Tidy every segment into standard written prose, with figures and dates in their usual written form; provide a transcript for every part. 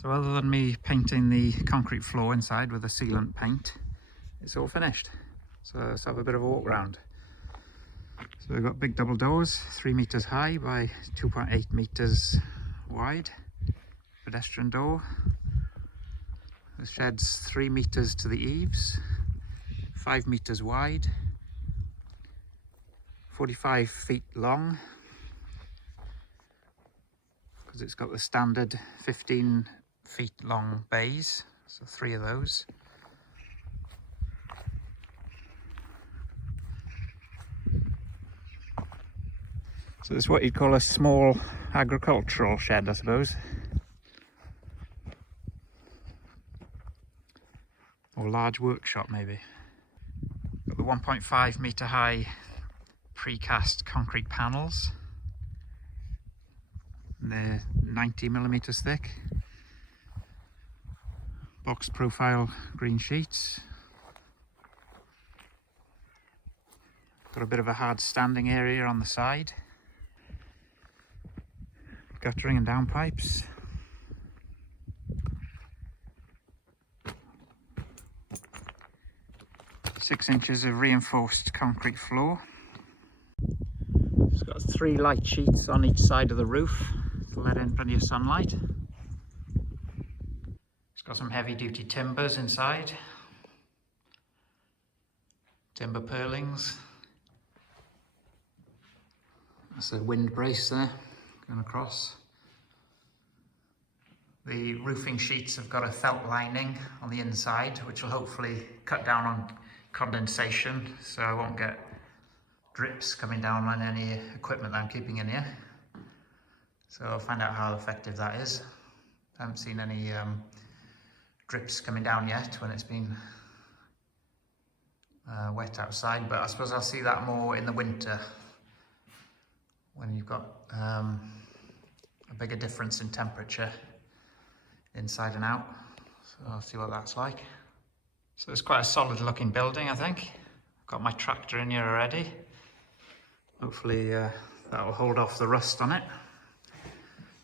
So other than me painting the concrete floor inside with a sealant paint, it's all finished. So let's have a bit of a walk round. So we've got big double doors, 3 meters high by 2.8 meters wide. Pedestrian door. The shed's 3 meters to the eaves, 5 meters wide, 45 feet long, because it's got the standard 15 feet long bays, so 3 of those. So it's what you'd call a small agricultural shed, I suppose. Or large workshop maybe. Got the 1.5 meter high precast concrete panels. And they're 90 millimeters thick. Box profile green sheets. Got a bit of a hard standing area on the side. Guttering and downpipes. Six inches of reinforced concrete floor. It's got 3 light sheets on each side of the roof to let in plenty of sunlight. It's got some heavy duty timbers inside. Timber purlings. That's a wind brace there going across. The roofing sheets have got a felt lining on the inside, which will hopefully cut down on condensation, so I won't get drips coming down on any equipment that I'm keeping in here. So I'll find out how effective that is. I haven't seen any drips coming down yet when it's been wet outside, but I suppose I'll see that more in the winter when you've got a bigger difference in temperature inside and out. So I'll see what that's like. So it's quite a solid looking building, I think. I've got my tractor in here already. Hopefully that will hold off the rust on it.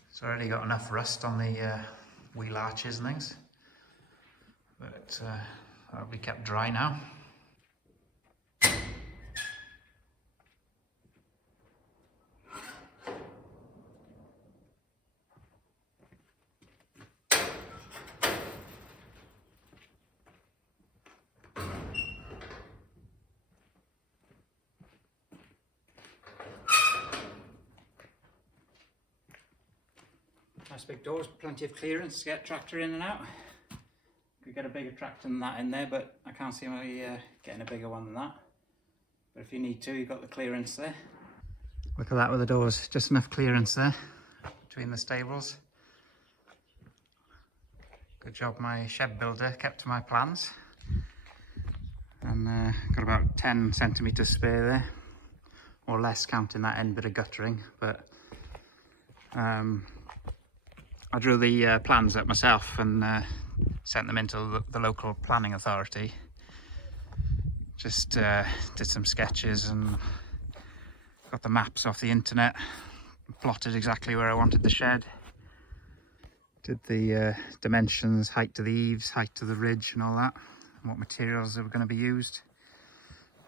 It's already got enough rust on the wheel arches and things. But that'll be kept dry now. Nice big doors, plenty of clearance to get tractor in and out. Could get a bigger tractor than that in there, but I can't see me getting a bigger one than that. But if you need to, you've got the clearance there. Look at that with the doors, just enough clearance there between the stables. Good job my shed builder kept to my plans. And got about 10 centimetres spare there, or less counting that end bit of guttering, but I drew the plans up myself and sent them into the local planning authority. Just did some sketches and got the maps off the internet, plotted exactly where I wanted the shed. Did the dimensions, height to the eaves, height to the ridge and all that, and what materials were going to be used.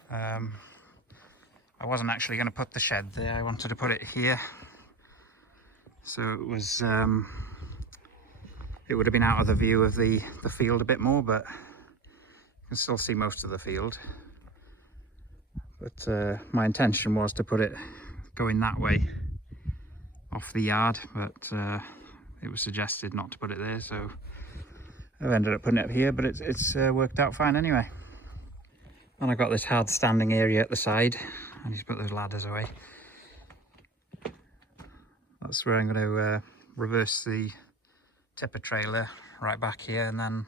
I wasn't actually going to put the shed there, I wanted to put it here. So it was, it would have been out of the view of the field a bit more, but you can still see most of the field. But my intention was to put it going that way off the yard, but it was suggested not to put it there, so I've ended up putting it up here, but it's worked out fine anyway. And I got this hard standing area at the side. I need to put those ladders away. That's where I'm going to reverse the tipper trailer right back here, and then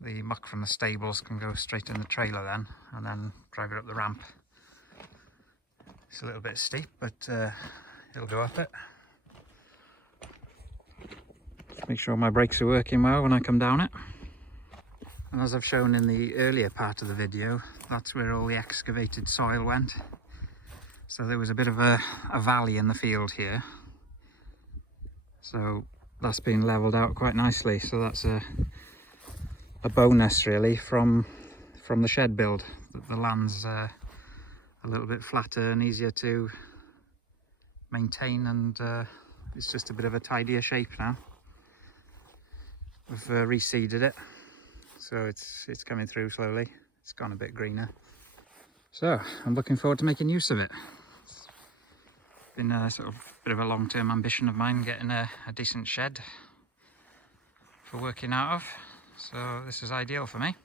the muck from the stables can go straight in the trailer then, and then drive it up the ramp. It's a little bit steep, but it'll go up it. Make sure my brakes are working well when I come down it. And as I've shown in the earlier part of the video, that's where all the excavated soil went. So there was a bit of a valley in the field here. So that's been levelled out quite nicely, so that's a bonus really from the shed build. The land's a little bit flatter and easier to maintain, and it's just a bit of a tidier shape now. We've reseeded it, so it's coming through slowly. It's gone a bit greener, so I'm looking forward to making use of it. It's been a sort of bit of a long-term ambition of mine, getting a decent shed for working out of, so this is ideal for me.